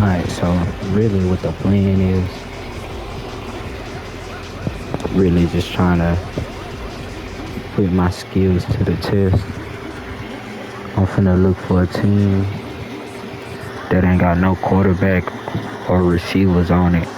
Alright, so really what the plan is, really just trying to put my skills to the test. I'm finna look for a team that ain't got no quarterback or receivers on it.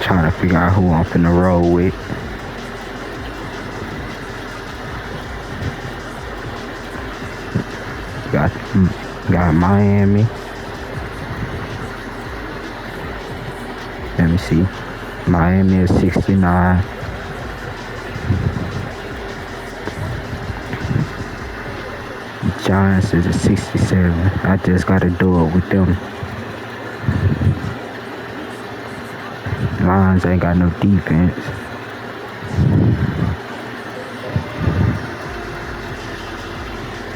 Trying to figure out who I'm finna roll with. Got Miami. Let me see. Miami is 69. Giants is a 67. I just gotta do it with them. Lions ain't got no defense.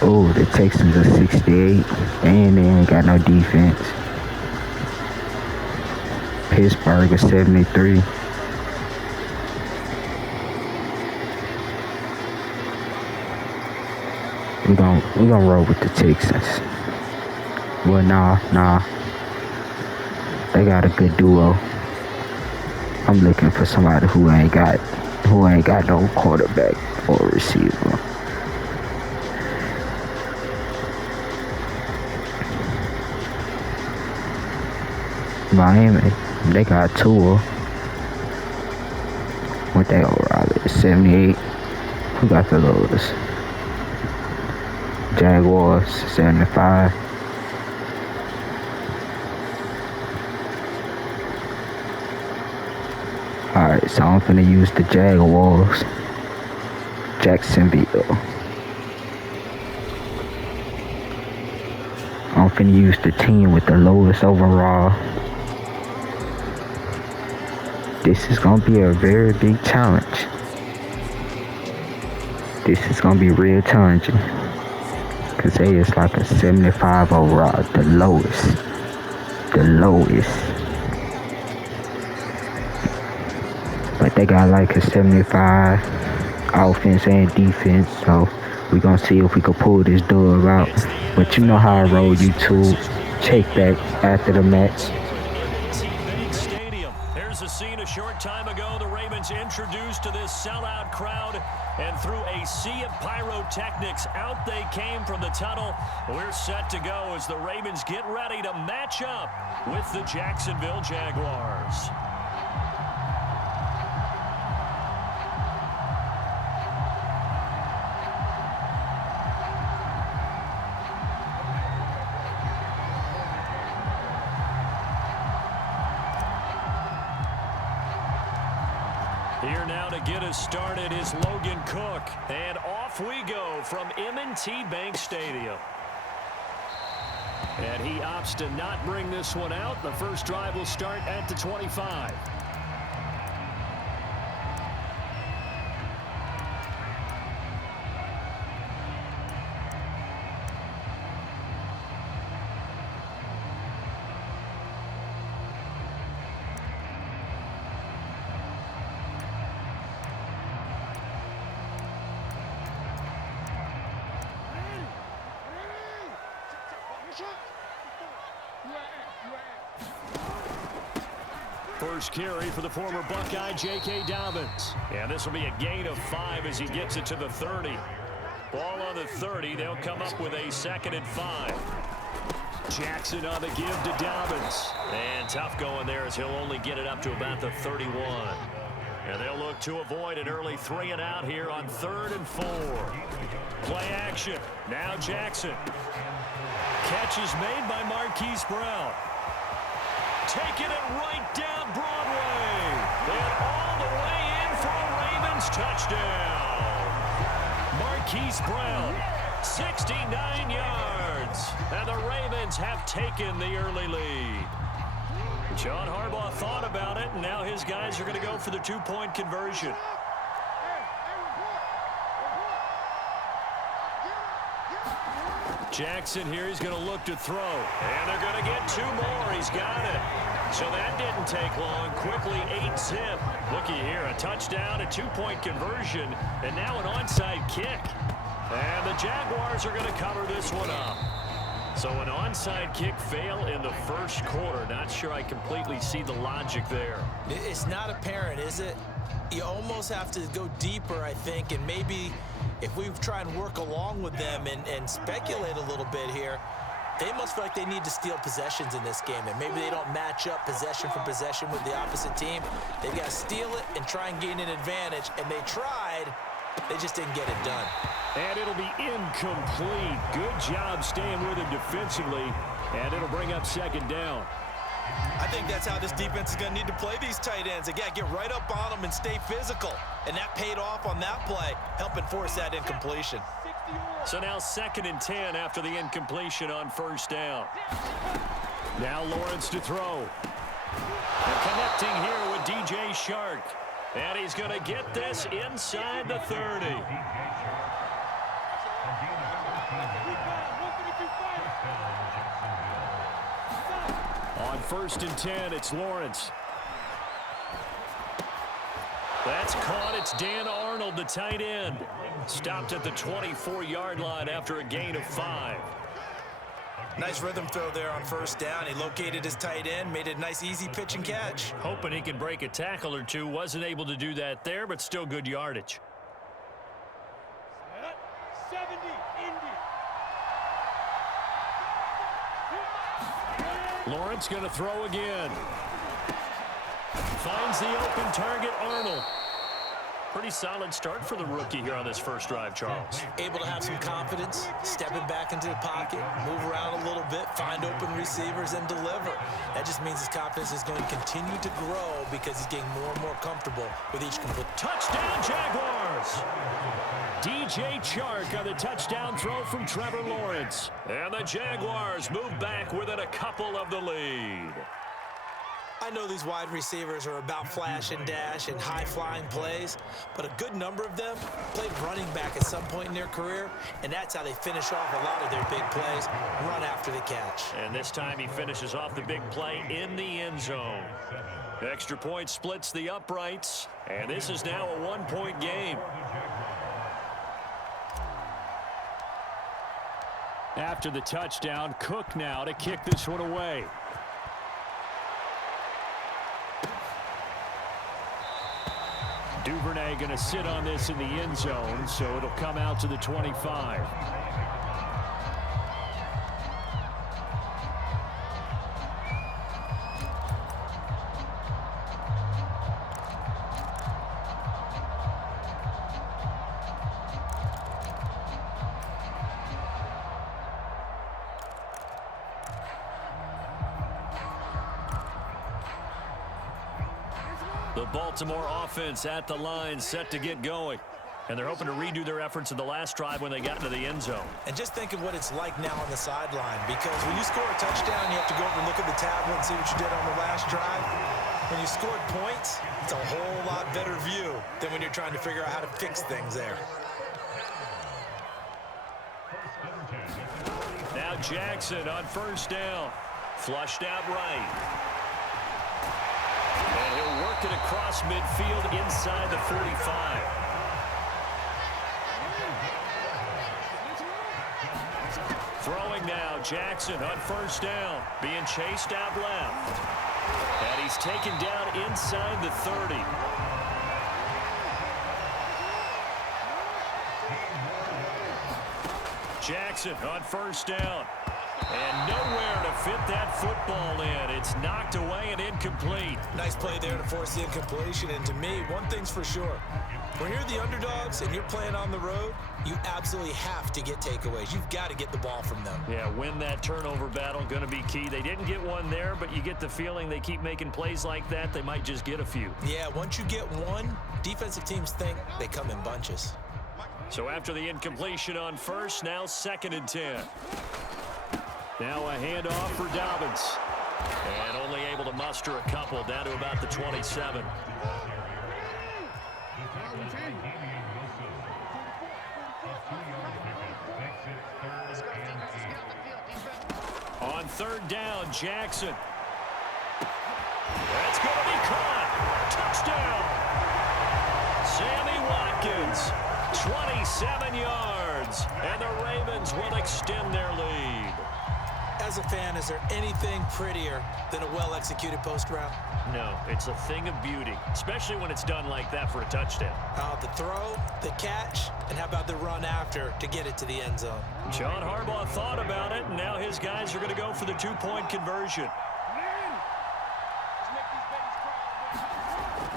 Oh, the Texans are 68, and they ain't got no defense. Pittsburgh is 73. We gonna roll with the Texans. Well, nah. They got a good duo. I'm looking for somebody who ain't got no quarterback or receiver. Miami, they got Tua. What they overall is 78. Who got the lowest? Jaguars 75. Alright, so I'm finna use the Jaguars. Jacksonville. I'm finna use the team with the lowest overall. This is gonna be a very big challenge. This is gonna be real challenging. Cause they is like a 75 overall, the lowest. But they got like a 75 offense and defense, so we gonna see if we can pull this dub out. But you know how I roll, YouTube. Check back after the match. There's a scene a short time ago. The Ravens introduced to this sellout crowd, and through a sea of pyrotechnics, out they came from the tunnel. We're set to go as the Ravens get ready to match up with the Jacksonville Jaguars. Here now to get us started is Logan Cook. And off we go from M&T Bank Stadium. And he opts to not bring this one out. The first drive will start at the 25. First carry for the former Buckeye, J.K. Dobbins. And this will be a gain of 5 as he gets it to the 30. Ball on the 30. They'll come up with a 2nd and 5. Jackson on the give to Dobbins. And tough going there as he'll only get it up to about the 31. And they'll look to avoid an early 3 and out here on 3rd and 4. Play action. Now Jackson. Catch is made by Marquise Brown. Taking it right down Broadway. And all the way in for a Ravens touchdown. Marquise Brown, 69 yards. And the Ravens have taken the early lead. John Harbaugh thought about it, and now his guys are going to go for the 2-point conversion. Jackson here, he's going to look to throw. And they're going to get 2 more. He's got it. So that didn't take long. Quickly 8-zip. Looky here, a touchdown, a 2-point conversion, and now an onside kick. And the Jaguars are going to cover this one up. So an onside kick fail in the first quarter. Not sure I completely see the logic there. It's not apparent, is it? You almost have to go deeper, I think, and maybe if we try and work along with them and speculate a little bit here, they must feel like they need to steal possessions in this game, and maybe they don't match up possession for possession with the opposite team. They've got to steal it and try and gain an advantage, and they tried. They just didn't get it done. And it'll be incomplete. Good job staying with him defensively, and it'll bring up second down. I think that's how this defense is going to need to play these tight ends. Again, get right up on them and stay physical. And that paid off on that play, helping force that incompletion. So now 2nd and 10 after the incompletion on first down. Now Lawrence to throw. And connecting here with DJ Shark. And he's going to get this inside the 30. On 1st and 10, it's Lawrence. That's caught. It's Dan Arnold, the tight end. Stopped at the 24-yard line after a gain of 5. Nice rhythm throw there on first down. He located his tight end, made it a nice, easy pitch and catch. Hoping he can break a tackle or two. Wasn't able to do that there, but still good yardage. 70, Indy. Lawrence going to throw again. Finds the open target, Arnold. Pretty solid start for the rookie here on this first drive, Charles. Able to have some confidence, stepping back into the pocket, move around a little bit, find open receivers, and deliver. That just means his confidence is going to continue to grow because he's getting more and more comfortable with each complete. Touchdown, Jaguars! DJ Chark on the touchdown throw from Trevor Lawrence. And the Jaguars move back within a couple of the lead. I know these wide receivers are about flash and dash and high-flying plays, but a good number of them played running back at some point in their career, and that's how they finish off a lot of their big plays, run after the catch. And this time he finishes off the big play in the end zone. Extra point splits the uprights, and this is now a 1-point game. After the touchdown, Cook now to kick this one away. Duvernay going to sit on this in the end zone, so it'll come out to the 25. The Baltimore offense at the line, set to get going. And they're hoping to redo their efforts in the last drive when they got into the end zone. And just think of what it's like now on the sideline, because when you score a touchdown, you have to go over and look at the tablet and see what you did on the last drive. When you scored points, it's a whole lot better view than when you're trying to figure out how to fix things there. Now Jackson on first down. Flushed out right. And he'll work it across midfield inside the 45. Throwing now, Jackson on first down. Being chased out left. And he's taken down inside the 30. Jackson on first down. And nowhere to fit that football in. It's knocked away and incomplete. Nice play there to force the incompletion. And to me, one thing's for sure. When you're the underdogs and you're playing on the road, you absolutely have to get takeaways. You've got to get the ball from them. Yeah, win that turnover battle, going to be key. They didn't get one there, but you get the feeling they keep making plays like that, they might just get a few. Yeah, once you get one, defensive teams think they come in bunches. So after the incompletion on first, now 2nd and 10. Now a handoff for Dobbins. And only able to muster a couple down to about the 27. On third down, Jackson. That's going to be caught. Touchdown. Sammy Watkins, 27 yards, and the Ravens will extend their lead. As a fan, is there anything prettier than a well-executed post route? No, it's a thing of beauty, especially when it's done like that for a touchdown. The throw, the catch, and how about the run after to get it to the end zone? John Harbaugh thought about it, and now his guys are going to go for the two-point conversion.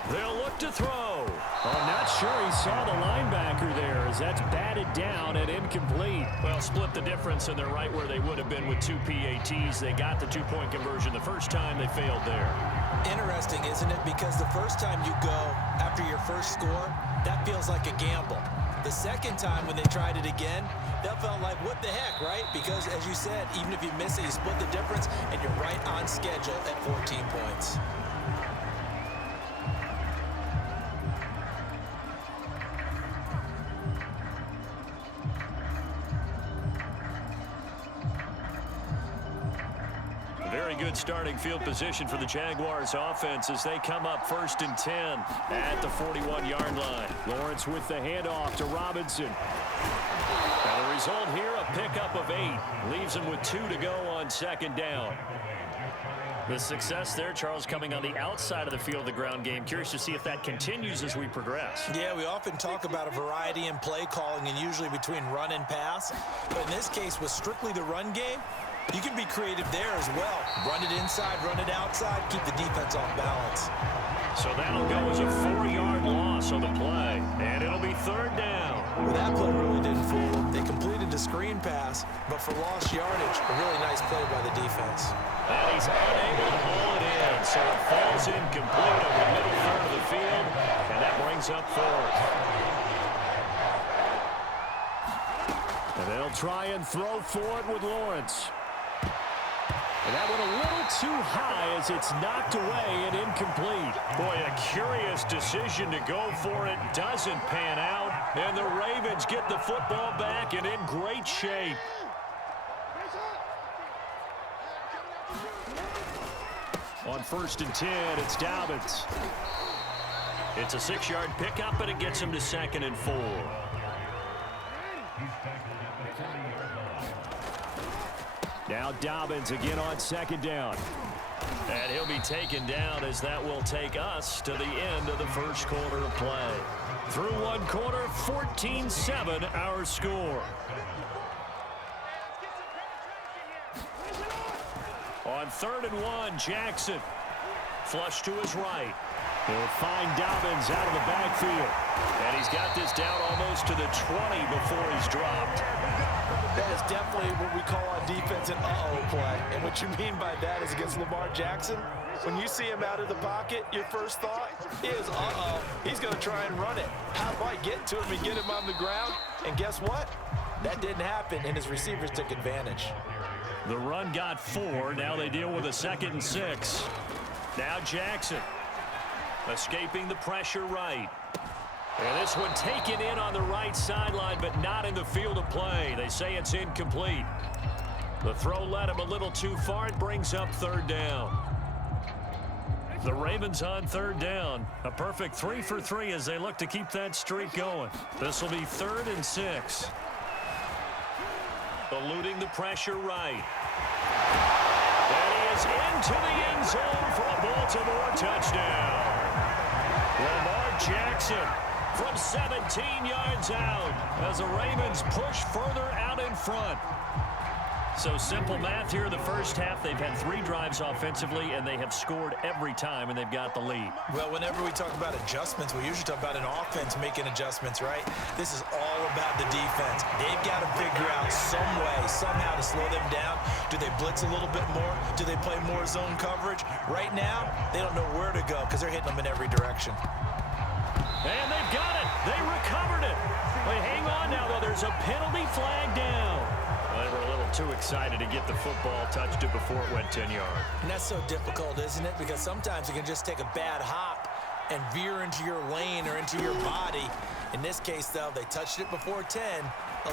They'll look to throw. I'm not sure he saw the linebacker there as that's batted down and incomplete. Well, split the difference, and they're right where they would have been with two PATs. They got the two-point conversion the first time. They failed there. Interesting, isn't it? Because the first time you go after your first score, that feels like a gamble. The second time when they tried it again, that felt like, what the heck, right? Because, as you said, even if you miss it, you split the difference, and you're right on schedule at 14 points. Very good starting field position for the Jaguars offense as they come up 1st and 10 at the 41-yard line. Lawrence with the handoff to Robinson. Now the result here, a pickup of 8. Leaves him with 2 to go on 2nd down. The success there, Charles, coming on the outside of the field, the ground game. Curious to see if that continues as we progress. Yeah, we often talk about a variety in play calling and usually between run and pass. But in this case, with strictly the run game, you can be creative there as well. Run it inside, run it outside, keep the defense off balance. So that'll go as a 4-yard loss on the play, and it'll be 3rd down. Well, that play really didn't fool them. They completed the screen pass, but for lost yardage, a really nice play by the defense. And he's unable to haul it in, so it falls incomplete over the middle third of the field, and that brings up 4th. And they'll try and throw for it with Lawrence. And that went a little too high as it's knocked away and incomplete. Boy, a curious decision to go for it. Doesn't pan out. And the Ravens get the football back and in great shape. On 1st and 10, it's Dobbins. It's a 6-yard pickup, but it gets him to 2nd and 4. Now Dobbins again on 2nd down. And he'll be taken down as that will take us to the end of the first quarter of play. Through one quarter, 14-7 our score. On 3rd and 1, Jackson. Flush to his right. He'll find Dobbins out of the backfield. And he's got this down almost to the 20 before he's dropped. That is definitely what we call on defense an uh-oh play. And what you mean by that is against Lamar Jackson, when you see him out of the pocket, your first thought is, uh-oh, he's going to try and run it. How do I get to him and get him on the ground? And guess what? That didn't happen, and his receivers took advantage. The run got 4. Now they deal with a 2nd and 6. Now Jackson escaping the pressure right. And this one taken in on the right sideline, but not in the field of play. They say it's incomplete. The throw led him a little too far. It brings up 3rd down. The Ravens on 3rd down. A perfect 3 for 3 as they look to keep that streak going. This will be 3rd and 6. Eluding the pressure right. And he is into the end zone for a Baltimore touchdown. Lamar Jackson from 17 yards out as the Ravens push further out in front. So simple math here in the first half. They've had 3 drives offensively, and they have scored every time, and they've got the lead. Well, whenever we talk about adjustments, we usually talk about an offense making adjustments, right? This is all about the defense. They've got to figure out some way, somehow to slow them down. Do they blitz a little bit more? Do they play more zone coverage? Right now, they don't know where to go because they're hitting them in every direction. And they've got it. They recovered it. They hang on now, though. There's a penalty flag down. They were a little too excited to get the football, touched it before it went 10 yards. And that's so difficult, isn't it? Because sometimes you can just take a bad hop and veer into your lane or into your body. In this case, though, they touched it before 10.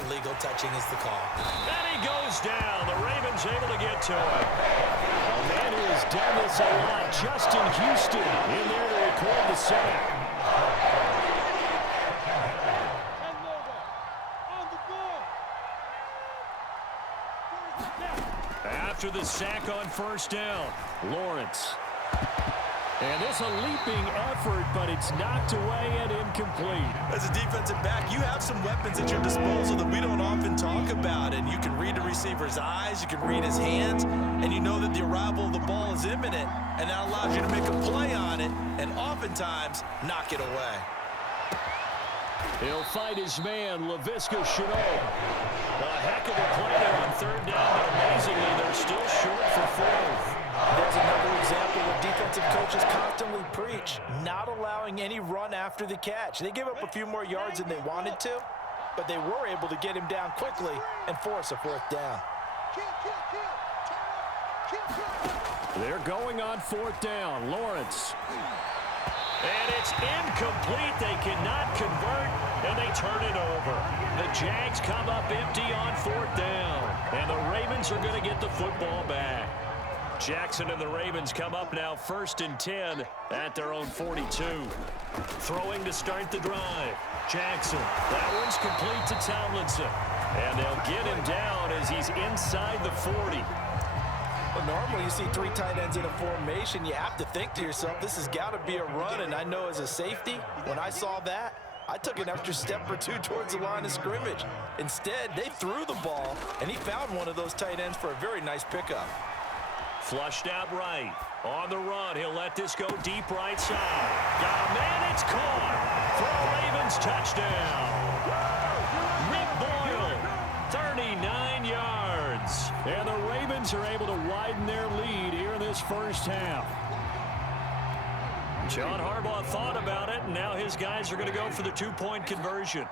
Illegal touching is the call. And he goes down. The Ravens Lineman's able to get to him. A man who has done this a lot, Justin Houston, in there to record the sack. After the sack on first down, Lawrence. And this a leaping effort, but it's knocked away and incomplete. As a defensive back, you have some weapons at your disposal that we don't often talk about. And you can read the receiver's eyes, you can read his hands, and you know that the arrival of the ball is imminent. And that allows you to make a play on it and oftentimes knock it away. He'll fight his man, Laviska Shenault. A heck of a play there on third down, but amazingly, they're still short for fourth. There's another example where defensive coaches constantly preach, not allowing any run after the catch. They gave up a few more yards than they wanted to, but they were able to get him down quickly and force a fourth down. They're going on fourth down. Lawrence. And it's incomplete. They cannot convert, and they turn it over. The Jags come up empty on fourth down, and the Ravens are going to get the football back. Jackson and the Ravens come up now 1st and 10 at their own 42. Throwing to start the drive. Jackson. That one's complete to Tomlinson. And they'll get him down as he's inside the 40. Well, normally you see 3 tight ends in a formation. You have to think to yourself, this has got to be a run. And I know as a safety, when I saw that, I took an extra step or 2 towards the line of scrimmage. Instead, they threw the ball, and he found one of those tight ends for a very nice pickup. Flushed out right. On the run, he'll let this go deep right side. Got a man, it's caught. For a Ravens touchdown. Nick Boyle, 39 yards. And the Ravens are able to widen their lead here in this first half. John Harbaugh thought about it, and now his guys are going to go for the 2-point conversion.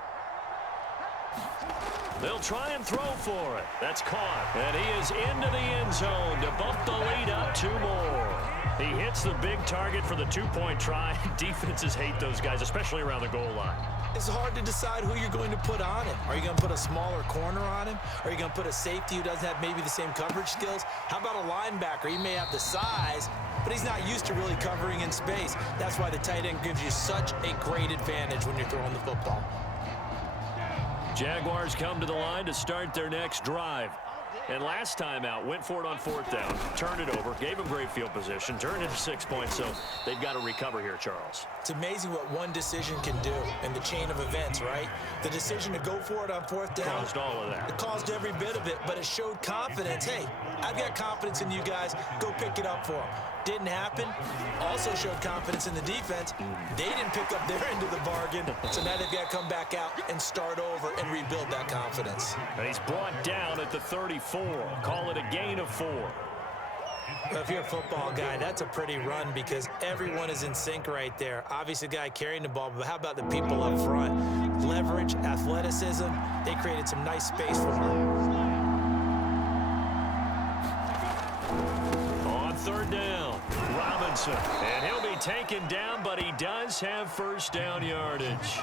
They'll try and throw for it. That's caught. And he is into the end zone to bump the lead up 2 more. He hits the big target for the 2-point try. Defenses hate those guys, especially around the goal line. It's hard to decide who you're going to put on him. Are you going to put a smaller corner on him? Are you going to put a safety who doesn't have maybe the same coverage skills? How about a linebacker? He may have the size, but he's not used to really covering in space. That's why the tight end gives you such a great advantage when you're throwing the football. Jaguars come to the line to start their next drive. And last time out, went for it on fourth down, turned it over, gave them great field position, turned it to 6 points, so they've got to recover here, Charles. It's amazing what one decision can do in the chain of events, right? The decision to go for it on fourth down. Caused all of that. It caused every bit of it, but it showed confidence. Hey, I've got confidence in you guys. Go pick it up for them. Didn't happen. Also showed confidence in the defense. They didn't pick up their end of the bargain, so now they've got to come back out and start over and rebuild that confidence. And he's brought down at the 34. Call it a gain of 4. Well, if you're a football guy, that's a pretty run because everyone is in sync right there. Obviously, the guy carrying the ball, but how about the people up front? Leverage, athleticism, they created some nice space for him. On third down, Robinson. And he'll be taken down, but he does have first down yardage.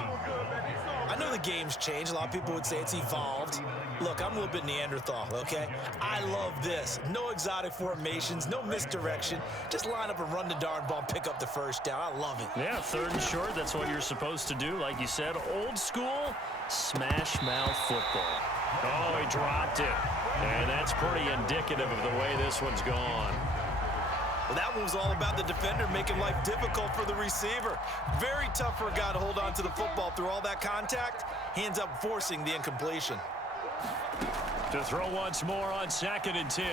I know the game's changed. A lot of people would say it's evolved. Look, I'm a little bit Neanderthal, okay? I love this. No exotic formations, no misdirection. Just line up and run the darn ball and pick up the first down. I love it. Yeah, third and short, that's what you're supposed to do. Like you said, old school, smash mouth football. Oh, he dropped it. And that's pretty indicative of the way this one's gone. Well, that one was all about the defender making life difficult for the receiver. Very tough for a guy to hold on to the football through all that contact. Hands up, forcing the incompletion. To throw once more on 2nd and 10.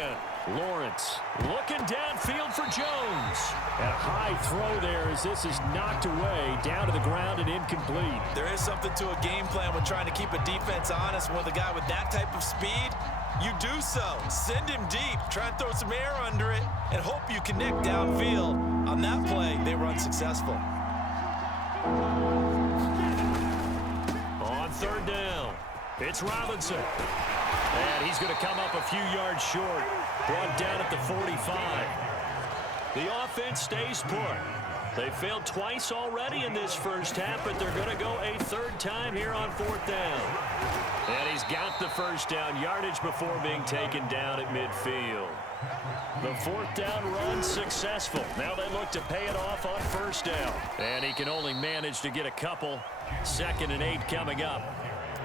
Lawrence looking downfield for Jones. And a high throw there as this is knocked away, down to the ground and incomplete. There is something to a game plan with trying to keep a defense honest. With a guy with that type of speed, you do so. Send him deep. Try and throw some air under it and hope you connect downfield. On that play, they were unsuccessful. On third down, it's Robinson. And he's going to come up a few yards short. Brought down at the 45. The offense stays put. They failed twice already in this first half, but they're going to go a third time here on fourth down. And he's got the first down yardage before being taken down at midfield. The fourth down run successful. Now they look to pay it off on first down. And he can only manage to get a couple. 2nd and 8 coming up.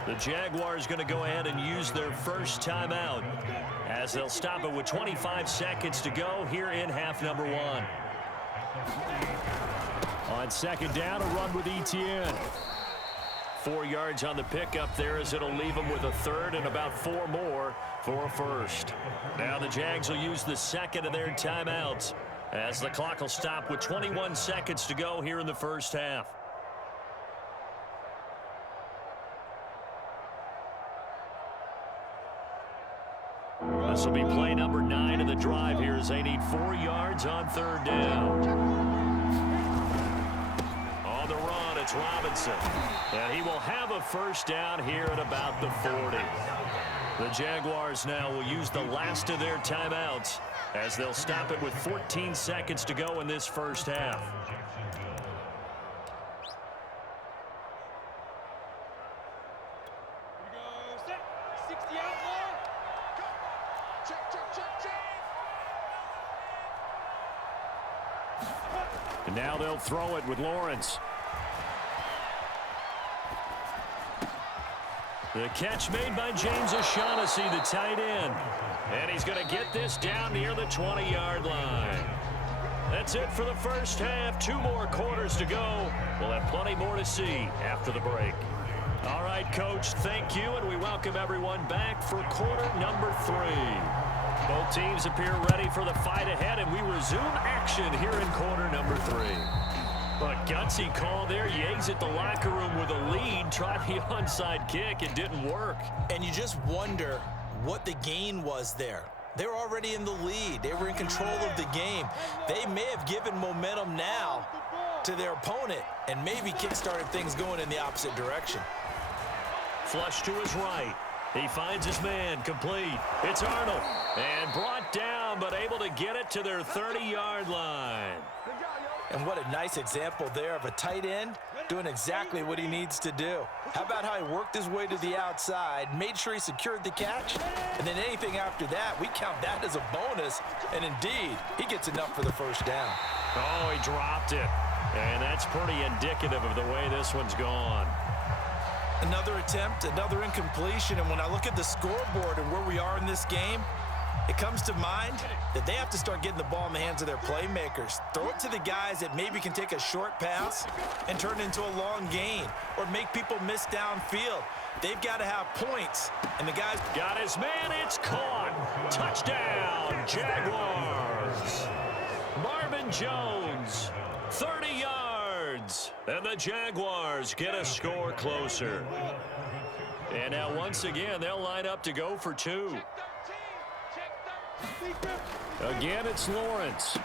The Jaguars going to go ahead and use their first timeout as they'll stop it with 25 seconds to go here in half number 1. On 2nd down, a run with Etienne. 4 yards on the pickup there as it'll leave them with a third and about 4 more for a first. Now the Jags will use the second of their timeouts as the clock will stop with 21 seconds to go here in the first half. This will be play number 9 of the drive here as they need 4 yards on 3rd down. On the run, it's Robinson. And he will have a first down here at about the 40. The Jaguars now will use the last of their timeouts as they'll stop it with 14 seconds to go in this first half. And now they'll throw it with Lawrence. The catch made by James O'Shaughnessy, the tight end. And he's going to get this down near the 20-yard line. That's it for the first half. 2 more quarters to go. We'll have plenty more to see after the break. All right, Coach, thank you, and we welcome everyone back for quarter number 3. Both teams appear ready for the fight ahead, and we resume action here in quarter number 3. But gutsy call there. You exit the locker room with a lead. Tried the onside kick. It didn't work. And you just wonder what the gain was there. They were already in the lead. They were in control of the game. They may have given momentum now to their opponent and maybe kick-started things going in the opposite direction. Flush to his right. He finds his man, complete. It's Arnold. And brought down, but able to get it to their 30-yard line. And what a nice example there of a tight end doing exactly what he needs to do. How about how he worked his way to the outside, made sure he secured the catch, and then anything after that, we count that as a bonus. And indeed, he gets enough for the first down. Oh, he dropped it. And that's pretty indicative of the way this one's gone. Another attempt, another incompletion, and when I look at the scoreboard and where we are in this game, it comes to mind that they have to start getting the ball in the hands of their playmakers. Throw it to the guys that maybe can take a short pass and turn it into a long gain or make people miss downfield. They've got to have points, and the guys got his man. It's caught. Touchdown, Jaguars. Marvin Jones, 30 yards, and the Jaguars get a score closer. And now once again, they'll line up to go for 2. Again, it's Lawrence.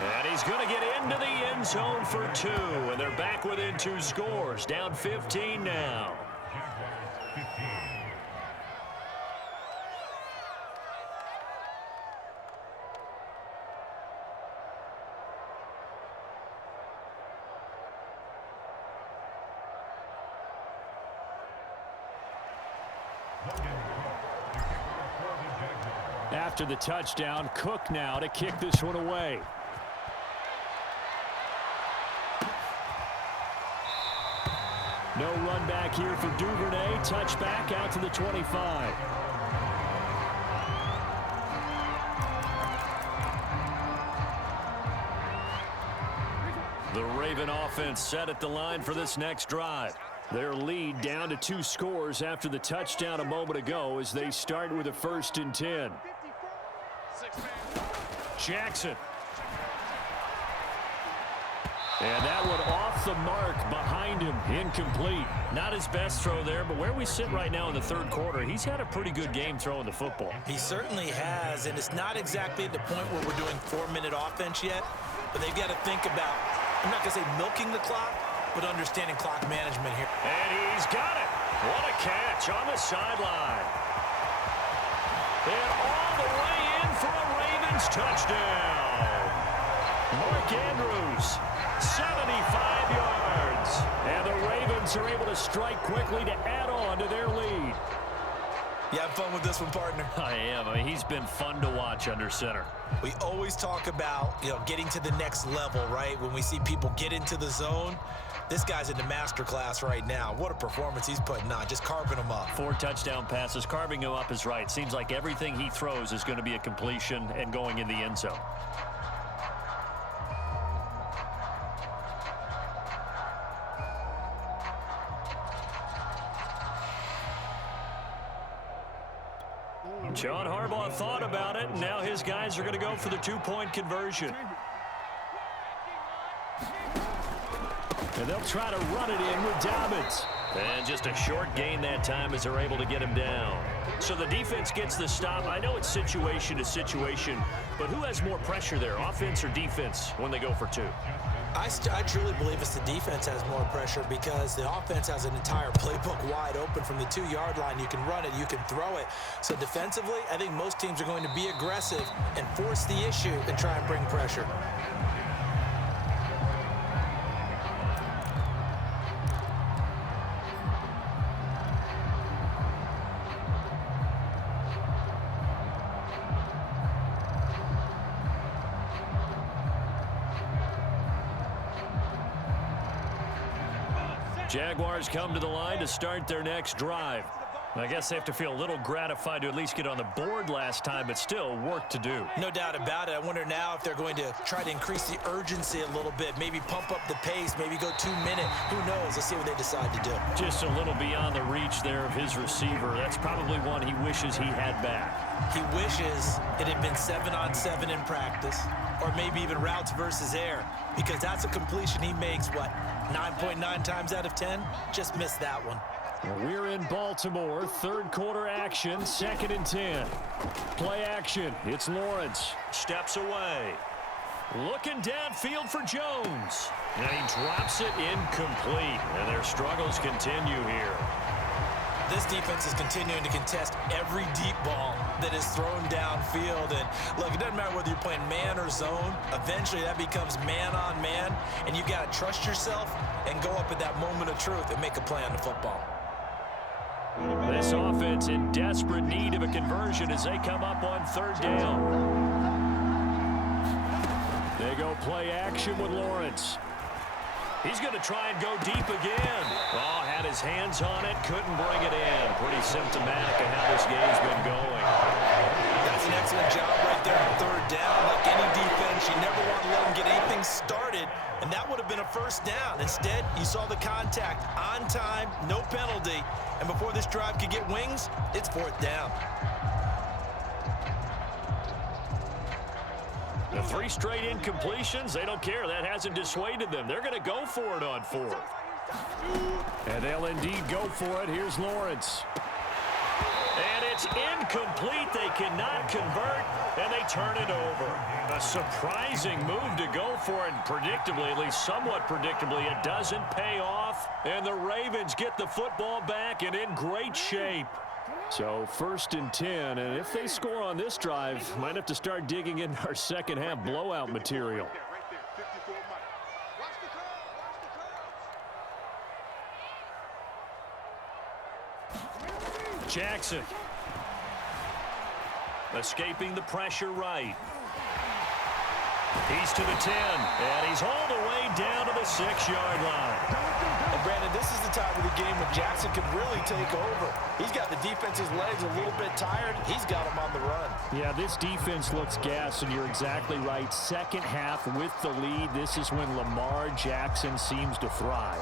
And he's going to get into the end zone for 2. And they're back within 2 scores. Down 15 now. After the touchdown, Cook now to kick this one away. No run back here for Duvernay. Touchback out to the 25. The Raven offense set at the line for this next drive. Their lead down to 2 scores after the touchdown a moment ago as they start with a 1st and 10. Jackson. And that one off the mark behind him. Incomplete. Not his best throw there, but where we sit right now in the 3rd quarter, he's had a pretty good game throwing the football. He certainly has, and it's not exactly at the point where we're doing 4-minute offense yet, but they've got to think about, I'm not going to say milking the clock, but understanding clock management here. And he's got it. What a catch on the sideline. And all the way in for a Ravens touchdown. Mark Andrews, 75 yards. And the Ravens are able to strike quickly to add on to their lead. You having fun with this one, partner? I am. I mean, he's been fun to watch under center. We always talk about, getting to the next level, right? When we see people get into the zone, this guy's in the master class right now. What a performance he's putting on, just carving them up. 4 touchdown passes. Carving him up is right. Seems like everything he throws is going to be a completion and going in the end zone. John Harbaugh thought about it, and now his guys are going to go for the 2-point conversion. And they'll try to run it in with Dobbins. And just a short gain that time as they're able to get him down. So the defense gets the stop. I know it's situation to situation, but who has more pressure there, offense or defense, when they go for 2? I truly believe it's the defense has more pressure because the offense has an entire playbook wide open from the 2-yard line. You can run it, you can throw it. So defensively, I think most teams are going to be aggressive and force the issue and try and bring pressure. Jaguars come to the line to start their next drive. I guess they have to feel a little gratified to at least get on the board last time, but still work to do. No doubt about it. I wonder now if they're going to try to increase the urgency a little bit, maybe pump up the pace, maybe go 2-minute. Who knows? Let's see what they decide to do. Just a little beyond the reach there of his receiver. That's probably one he wishes he had back. He wishes it had been 7-on-7 in practice, or maybe even routes versus air, because that's a completion he makes, 9.9 times out of 10? Just missed that one. We're in Baltimore, third quarter action, 2nd and 10. Play action, it's Lawrence, steps away. Looking downfield for Jones. And he drops it incomplete, and their struggles continue here. This defense is continuing to contest every deep ball that is thrown downfield. And look, it doesn't matter whether you're playing man or zone. Eventually that becomes man on man, and you got to trust yourself and go up at that moment of truth and make a play on the football. This offense in desperate need of a conversion as they come up on 3rd down. They go play action with Lawrence. He's going to try and go deep again. Oh, had his hands on it, couldn't bring it in. Pretty symptomatic of how this game's been going. That's an excellent job right there on 3rd down. Like any defense, you never want to let them get anything started, and that would have been a 1st down. Instead, you saw the contact on time, no penalty, and before this drive could get wings, it's 4th down. The 3 straight incompletions, they don't care. That hasn't dissuaded them. They're going to go for it on 4th. And they'll indeed go for it. Here's Lawrence. And it's incomplete. They cannot convert, and they turn it over. A surprising move to go for it, and predictably, at least somewhat predictably, it doesn't pay off. And the Ravens get the football back and in great shape. So 1st and 10, and if they score on this drive, might have to start digging into our second half blowout material. Jackson escaping the pressure right. He's to the 10, and he's hauled away down to the 6-yard line. And Brandon, this is the time of the game when Jackson could really take over. He's got the defense's legs a little bit tired. He's got them on the run. Yeah, this defense looks gassed, and you're exactly right. Second half with the lead, this is when Lamar Jackson seems to thrive.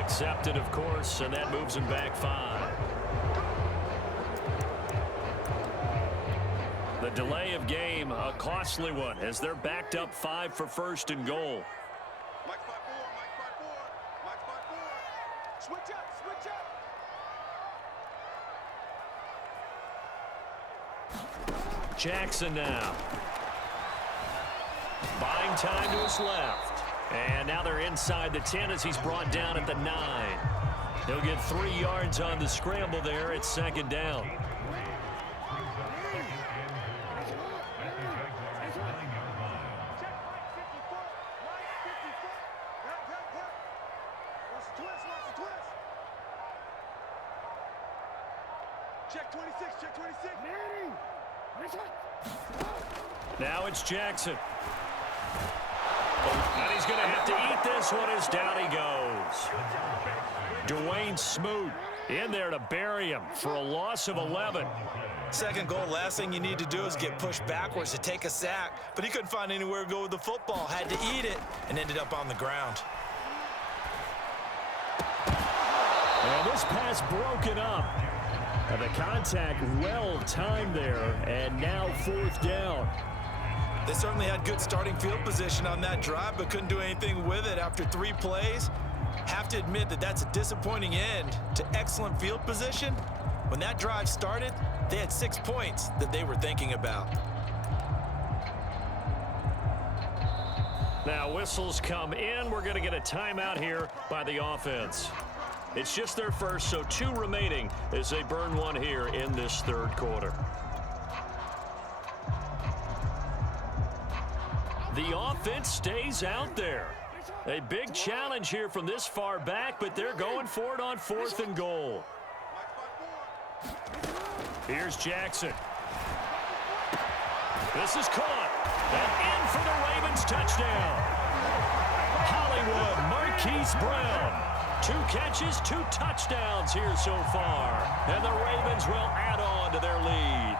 Accepted, of course, and that moves him back 5. The delay of game, a costly one, as they're backed up 5 for first and goal. Mike 5-4, Mike 5-4, Mike 5-4. Switch up, switch up. Jackson now. Buying time to his left. And now they're inside the 10 as he's brought down at the 9. He'll get 3 yards on the scramble there. It's second down. Check 26, check 26. Now it's Jackson. And he's going to have to eat this one as down he goes. Dwayne Smoot in there to bury him for a loss of 11. Second goal, last thing you need to do is get pushed backwards to take a sack. But he couldn't find anywhere to go with the football. Had to eat it and ended up on the ground. And this pass broken up. And the contact well timed there, and now fourth down. They certainly had good starting field position on that drive, but couldn't do anything with it after 3 plays. Have to admit that that's a disappointing end to excellent field position. When that drive started, they had 6 points that they were thinking about. Now whistles come in. We're going to get a timeout here by the offense. It's just their first, so 2 remaining as they burn 1 here in this third quarter. The offense stays out there. A big challenge here from this far back, but they're going for it on 4th and goal. Here's Jackson. This is caught. And in for the Ravens touchdown. Hollywood Marquise Brown. 2 catches, 2 touchdowns here so far. And the Ravens will add on to their lead.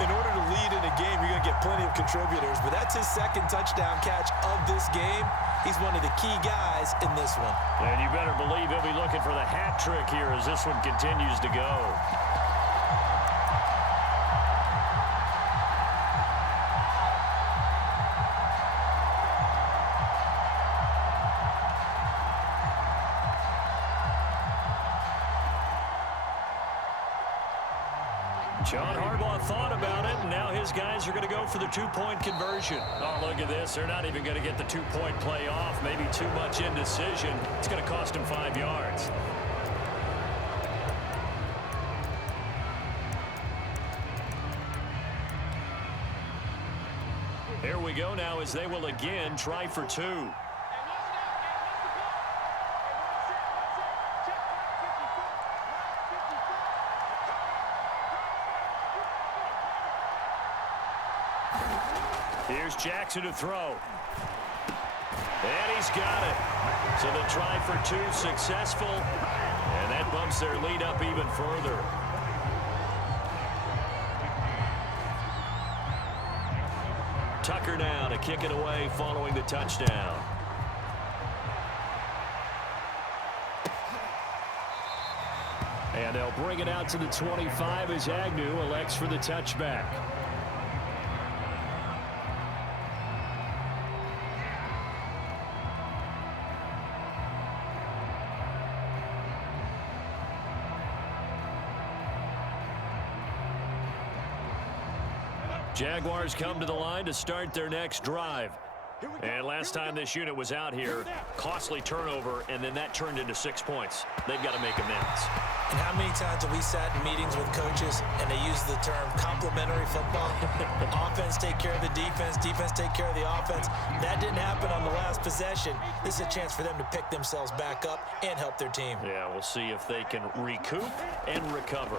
In order to lead in a game, you're going to get plenty of contributors, but that's his 2nd touchdown catch of this game. He's one of the key guys in this one. And you better believe he'll be looking for the hat trick here as this one continues to go. John Harbaugh thought about it, and now his guys are going to go for the 2-point conversion. Oh, look at this. They're not even going to get the 2-point play off. Maybe too much indecision. It's going to cost him 5 yards. Here we go now as they will again try for 2. Here's Jackson to throw. And he's got it. So the try for 2 successful. And that bumps their lead up even further. Tucker now to kick it away following the touchdown. And they'll bring it out to the 25 as Agnew elects for the touchback. Jaguars come to the line to start their next drive. And last time this unit was out here, costly turnover, and then that turned into 6 points. They've got to make amends. And how many times have we sat in meetings with coaches and they use the term complementary football? Offense take care of the defense, defense take care of the offense. That didn't happen on the last possession. This is a chance for them to pick themselves back up and help their team. Yeah, we'll see if they can recoup and recover.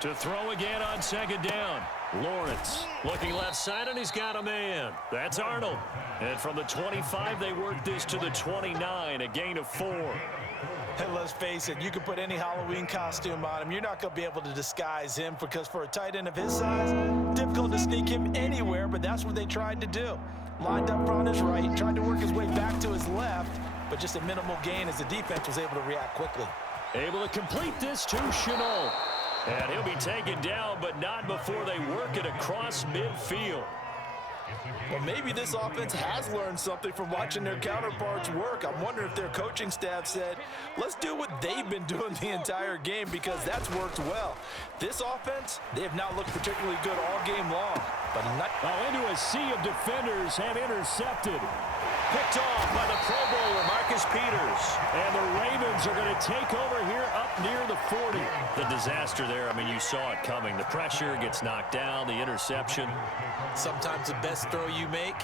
To throw again on second down. Lawrence looking left side, and he's got a man. That's Arnold. And from the 25, they work this to the 29, a gain of 4. And let's face it, you can put any Halloween costume on him. You're not going to be able to disguise him because for a tight end of his size, difficult to sneak him anywhere, but that's what they tried to do. Lined up on his right, tried to work his way back to his left, but just a minimal gain as the defense was able to react quickly. Able to complete this to Chenault. And he'll be taken down, but not before they work it across midfield. Well, maybe this offense has learned something from watching their counterparts work. I'm wondering if their coaching staff said, let's do what they've been doing the entire game, because that's worked well. This offense, they have not looked particularly good all game long. But not into a sea of defenders and intercepted. Picked off by the Pro Bowler, Marcus Peters. And the Ravens are going to take over here up near the 40. The disaster there, I mean, you saw it coming. The pressure gets knocked down, the interception. Sometimes the best throw you make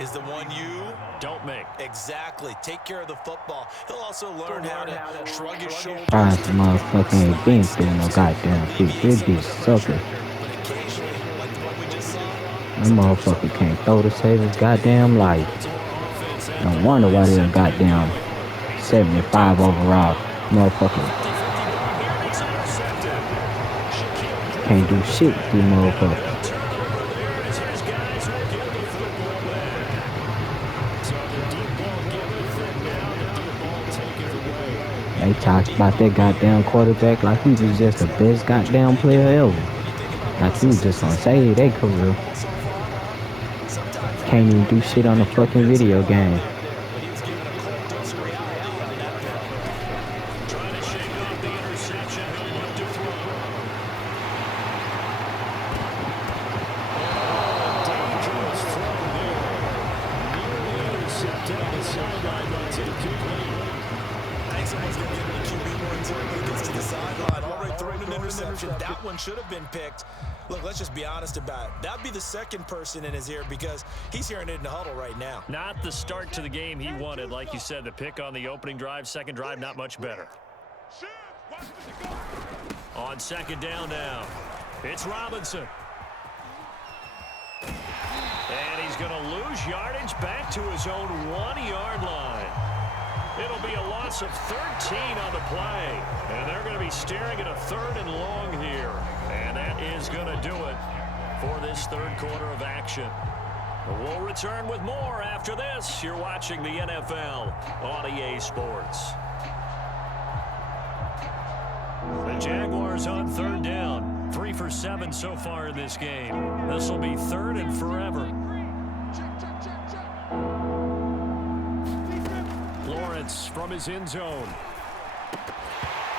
is the one you don't make. Exactly. Take care of the football. He'll also learn how to shrug his shoulders. Five motherfucking ain't been through no goddamn shit. This bitch sucker. But occasionally, like what we just saw, That motherfucker can't throw to save his goddamn life. No wonder why they're goddamn 75 overall. Motherfucker can't do shit with these motherfuckers. They talked about that goddamn quarterback like he was just the best goddamn player ever. Like he was just gonna save their career. Can't even do shit on the fucking video game. That one should have been picked. Look, let's just be honest about it. That'd be the second person in his ear because he's hearing it in the huddle right now. Not the start to the game he wanted. Like you said, the pick on the opening drive, second drive, not much better. On second down now, it's Robinson. And he's going to lose yardage back to his own 1-yard line. It'll be a loss of 13 on the play. And they're going to be staring at a 3rd and long here. And that is going to do it for this third quarter of action. We'll return with more after this. You're watching the NFL on EA Sports. The Jaguars on 3rd down. 3 for 7 so far in this game. This will be 3rd and forever. Lawrence from his end zone.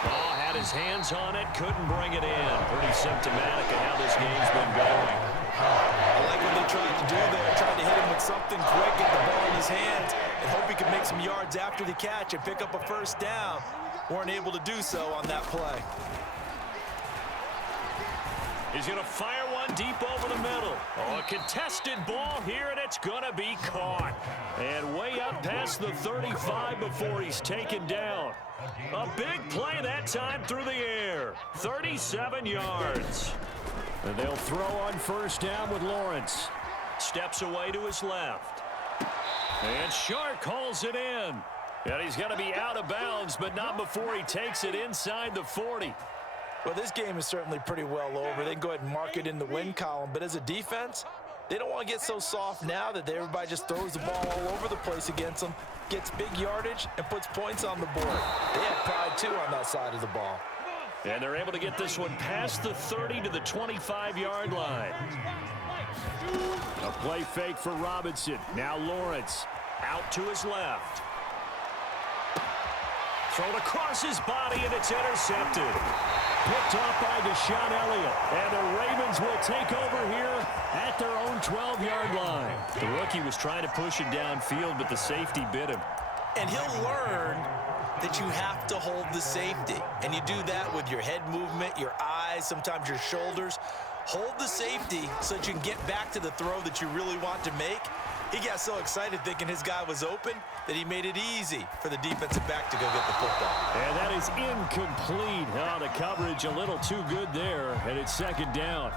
Oh, had his hands on it, couldn't bring it in. Pretty symptomatic of how this game's been going. I like what they tried to do there, trying to hit him with something quick, get the ball in his hands, and hope he could make some yards after the catch and pick up a first down. Weren't able to do so on that play. He's going to fire one deep over the middle. Oh, a contested ball here, and it's going to be caught. And way up past the 35 before he's taken down. A big play that time through the air. 37 yards. And they'll throw on first down with Lawrence. Steps away to his left. And Shark calls it in. And he's going to be out of bounds, but not before he takes it inside the 40. Well, this game is certainly pretty well over. They can go ahead and mark it in the win column. But as a defense, they don't want to get so soft now that everybody just throws the ball all over the place against them, gets big yardage, and puts points on the board. They have pride, too, on that side of the ball. And they're able to get this one past the 30 to the 25-yard line. A play fake for Robinson. Now Lawrence out to his left. Thrown across his body, and it's intercepted. Picked off by Deshaun Elliott. And the Ravens will take over here at their own 12-yard line. The rookie was trying to push it downfield, but the safety bit him. And he'll learn that you have to hold the safety. And you do that with your head movement, your eyes, sometimes your shoulders. Hold the safety so that you can get back to the throw that you really want to make. He got so excited thinking his guy was open that he made it easy for the defensive back to go get the football. And that is incomplete. Oh, the coverage a little too good there, and it's second down.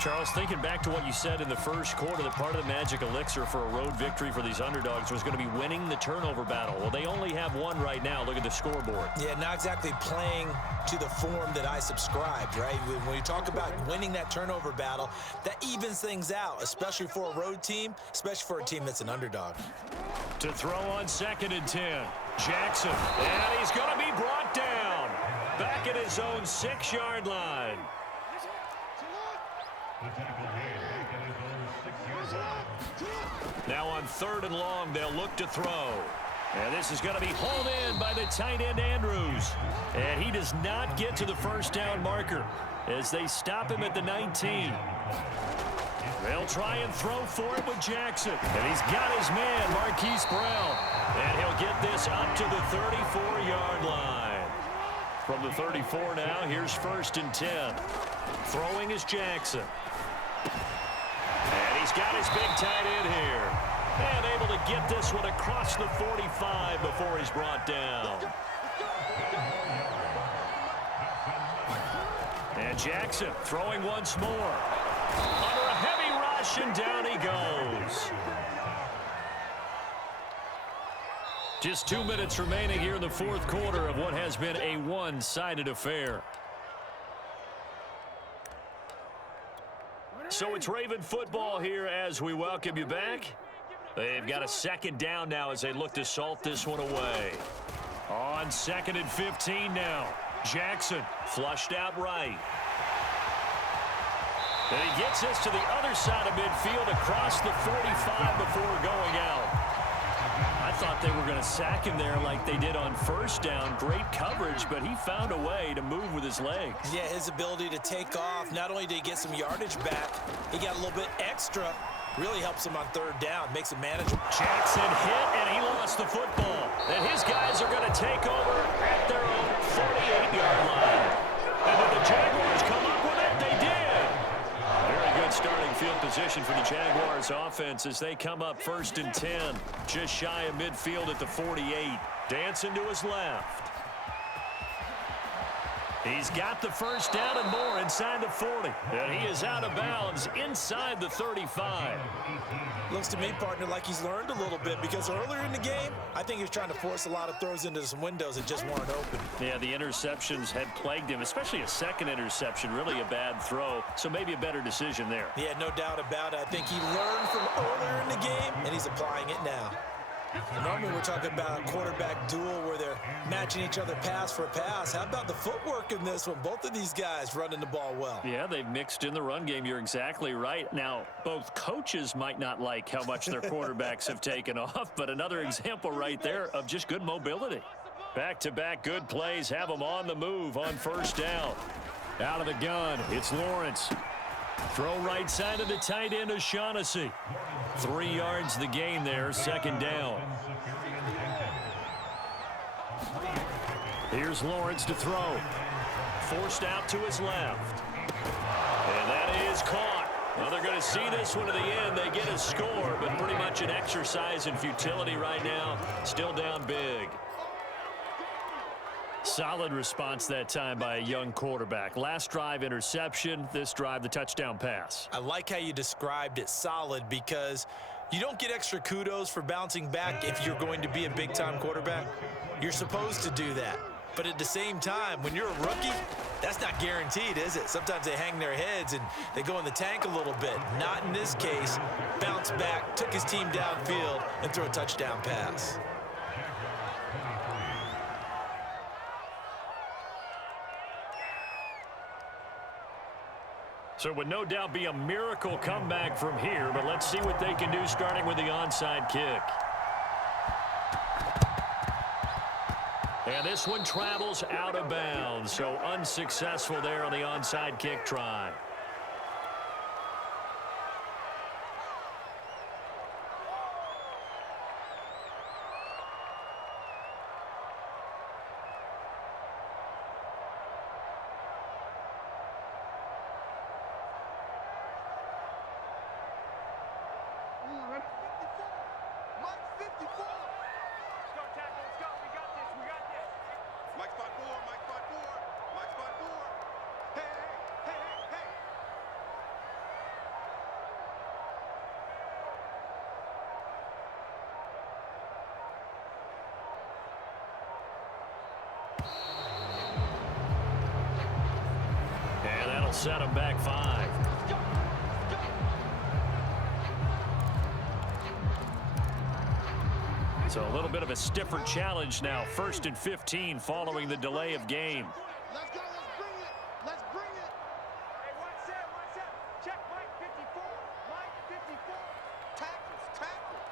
Charles, thinking back to what you said in the first quarter, that part of the magic elixir for a road victory for these underdogs was going to be winning the turnover battle. Well, they only have one right now. Look at the scoreboard. Yeah, not exactly playing to the form that I subscribed, right? When you talk about winning that turnover battle, that evens things out, especially for a road team, especially for a team that's an underdog. To throw on 2nd and 10. Jackson, and he's going to be brought down. back at his own 6-yard line. Now on 3rd and long, they'll look to throw. And this is going to be hauled in by the tight end, Andrews. And he does not get to the first down marker as they stop him at the 19. They'll try and throw for it with Jackson. And he's got his man, Marquise Brown. And he'll get this up to the 34-yard line. From the 34 now, here's 1st and 10. Throwing is Jackson. And he's got his big tight end here. And able to get this one across the 45 before he's brought down. And Jackson throwing once more. Under a heavy rush, and down he goes. Just 2 minutes remaining here in the 4th quarter of what has been a one-sided affair. So it's Raven football here as we welcome you back. They've got a 2nd down now as they look to salt this one away. On 2nd and 15 now. Jackson flushed out right. And he gets this to the other side of midfield across the 45 before going out. I thought they were going to sack him there like they did on 1st down. Great coverage, but he found a way to move with his legs. Yeah, his ability to take off. Not only did he get some yardage back, he got a little bit extra. Really helps him on 3rd down, makes it manageable. Jackson hit, and he lost the football. And his guys are going to take over at their own 48-yard line. And did the Jaguars come up with it? They did. Very good starting field position for the Jaguars offense as they come up 1st and 10. Just shy of midfield at the 48. Dancing to his left. He's got the 1st down and more inside the 40. And he is out of bounds inside the 35. Looks to me, partner, like he's learned a little bit because earlier in the game, I think he was trying to force a lot of throws into some windows that just weren't open. Yeah, the interceptions had plagued him, especially a 2nd interception, really a bad throw. So maybe a better decision there. Yeah, no doubt about it. I think he learned from earlier in the game, and he's applying it now. Normally we're talking about a quarterback duel where they're matching each other pass for pass. How about the footwork in this one? Both of these guys running the ball well. Yeah, they've mixed in the run game. You're exactly right. Now, both coaches might not like how much their quarterbacks have taken off, but another example right there of just good mobility. Back-to-back good plays have them on the move on 1st down. Out of the gun, it's Lawrence. Throw right side of the tight end, O'Shaughnessy. 3 yards the gain there, 2nd down. Here's Lawrence to throw. Forced out to his left. And that is caught. Well, they're going to see this one to the end. They get a score, but pretty much an exercise in futility right now. Still down big. Solid response that time by a young quarterback. Last drive, interception. This drive, the touchdown pass. I like how you described it solid because you don't get extra kudos for bouncing back if you're going to be a big-time quarterback. You're supposed to do that. But at the same time, when you're a rookie, that's not guaranteed, is it? Sometimes they hang their heads and they go in the tank a little bit. Not in this case. Bounced back, took his team downfield, and threw a touchdown pass. So it would no doubt be a miracle comeback from here, but let's see what they can do starting with the onside kick. And this one travels out of bounds, so unsuccessful there on the onside kick try. Set him back 5. So a little bit of a stiffer challenge now. 1st and 15 following the delay of game. Let's go. Let's bring it. Let's bring it. Hey, watch that, watch that. Check Mike 54. Mike 54. Tackles, tackles.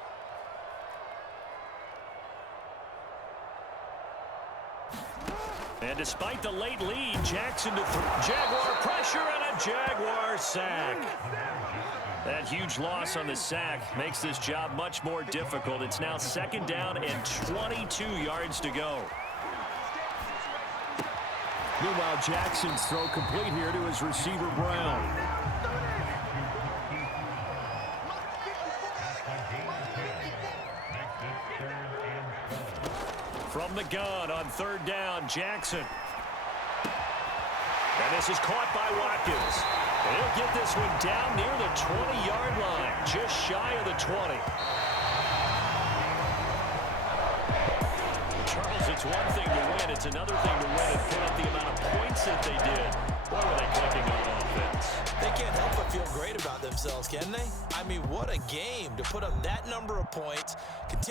And despite the late lead, Jackson to Jaguar pressure and a Jaguar sack. That huge loss on the sack makes this job much more difficult. It's now 2nd down and 22 yards to go. Meanwhile, Jackson's throw complete here to his receiver, Brown. From the gun on 3rd down, Jackson. And this is caught by Watkins. And he'll get this one down near the 20-yard line, just shy of the 20. Charles, it's one thing to win. It's another thing to win and put up the amount of points that they did. Boy, were they clicking on offense. They can't help but feel great about themselves, can they? I mean, what a game to put up that number of points. Continue